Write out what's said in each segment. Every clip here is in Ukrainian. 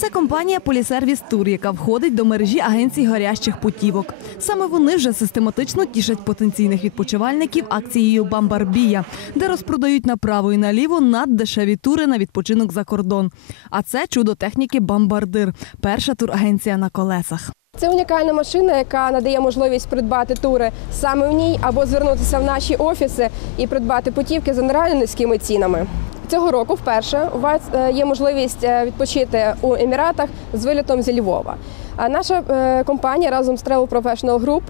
Це компанія Полісервіс Тур, яка входить до мережі агенцій гарячих путівок. Саме вони вже систематично тішать потенційних відпочивальників акцією Бамбарбія, де розпродають направо і наліво наддешеві тури на відпочинок за кордон. А це чудо техніки Бамбардир, перша турагенція на колесах. Це унікальна машина, яка надає можливість придбати тури саме в ній або звернутися в наші офіси і придбати путівки за нереально низькими цінами. Цього року вперше у вас е, є можливість е, відпочити у Еміратах з вилітом зі Львова. А наша е, компанія разом з Travel Professional Group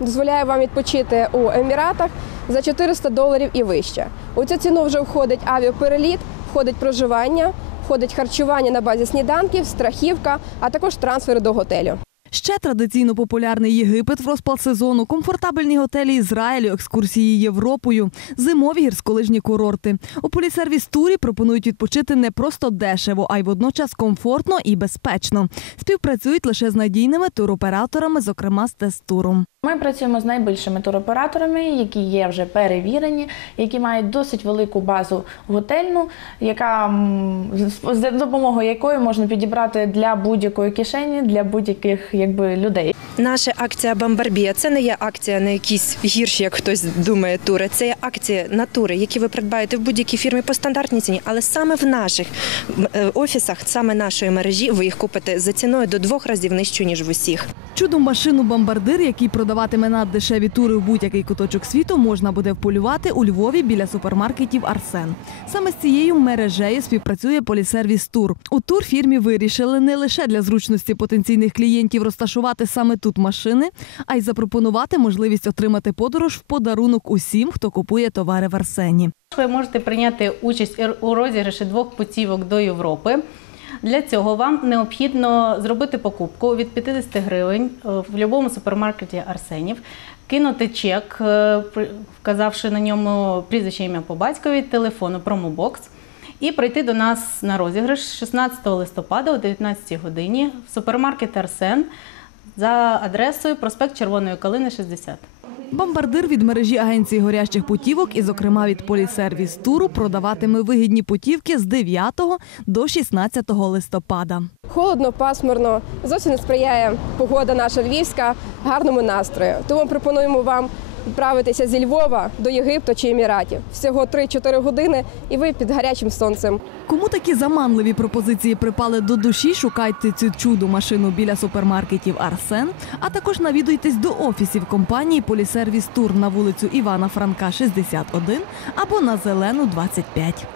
дозволяє вам відпочити у Еміратах за 400 доларів і вище. У цю ціну вже входить авіапереліт, входить проживання, входить харчування на базі сніданків, страхівка, а також трансфери до готелю. Ще традиційно популярний Єгипет в розпал сезону, комфортабельні готелі Ізраїлю, екскурсії Європою, зимові гірськолижні курорти. У полісервіс турі пропонують відпочити не просто дешево, а й водночас комфортно і безпечно. Співпрацюють лише з надійними туроператорами, зокрема з тестуром. Ми працюємо з найбільшими туроператорами, які є вже перевірені, які мають досить велику базу готельну, яка з- допомогою якої можна підібрати для будь-якої кишені, для будь-яких якби людей. Наша акція Бамбарбія це не є акція на якісь гірші, як хтось думає, тури. Це є акція на тури, які ви придбаєте в будь-якій фірмі по стандартній ціні, але саме в наших е, офісах, саме нашої мережі, ви їх купите за ціною до двох разів нижчу, ніж в усіх. Чудо машину бомбардир, який продаватиме наддешеві тури в будь-який куточок світу, можна буде вполювати у Львові біля супермаркетів Арсен. Саме з цією мережею співпрацює Полісервіс Тур. У турфірмі вирішили не лише для зручності потенційних клієнтів розташувати саме тут машини, а й запропонувати можливість отримати подорож в подарунок усім, хто купує товари в Арсені. Ви можете прийняти участь у розіграші двох путівок до Європи. Для цього вам необхідно зробити покупку від 50 гривень е, в будь-якому супермаркеті Арсенів, кинути чек, е, вказавши на ньому прізвище ім'я по батькові, телефону, промобокс, і прийти до нас на розіграш 16 листопада о 19 годині в супермаркет Арсен за адресою проспект Червоної Калини, 60. Бомбардир від мережі агенцій горячих путівок і, зокрема, від Полісервіс Туру продаватиме вигідні путівки з 9 до 16 листопада. Холодно, пасмурно, зовсім не сприяє погода наша львівська гарному настрою. Тому пропонуємо вам відправитися зі Львова до Єгипту чи Еміратів. Всього 3-4 години, і ви під гарячим сонцем. Кому такі заманливі пропозиції припали до душі, шукайте цю чуду машину біля супермаркетів Арсен, а також навідуйтесь до офісів компанії Полісервіс Тур на вулицю Івана Франка, 61 або на Зелену 25.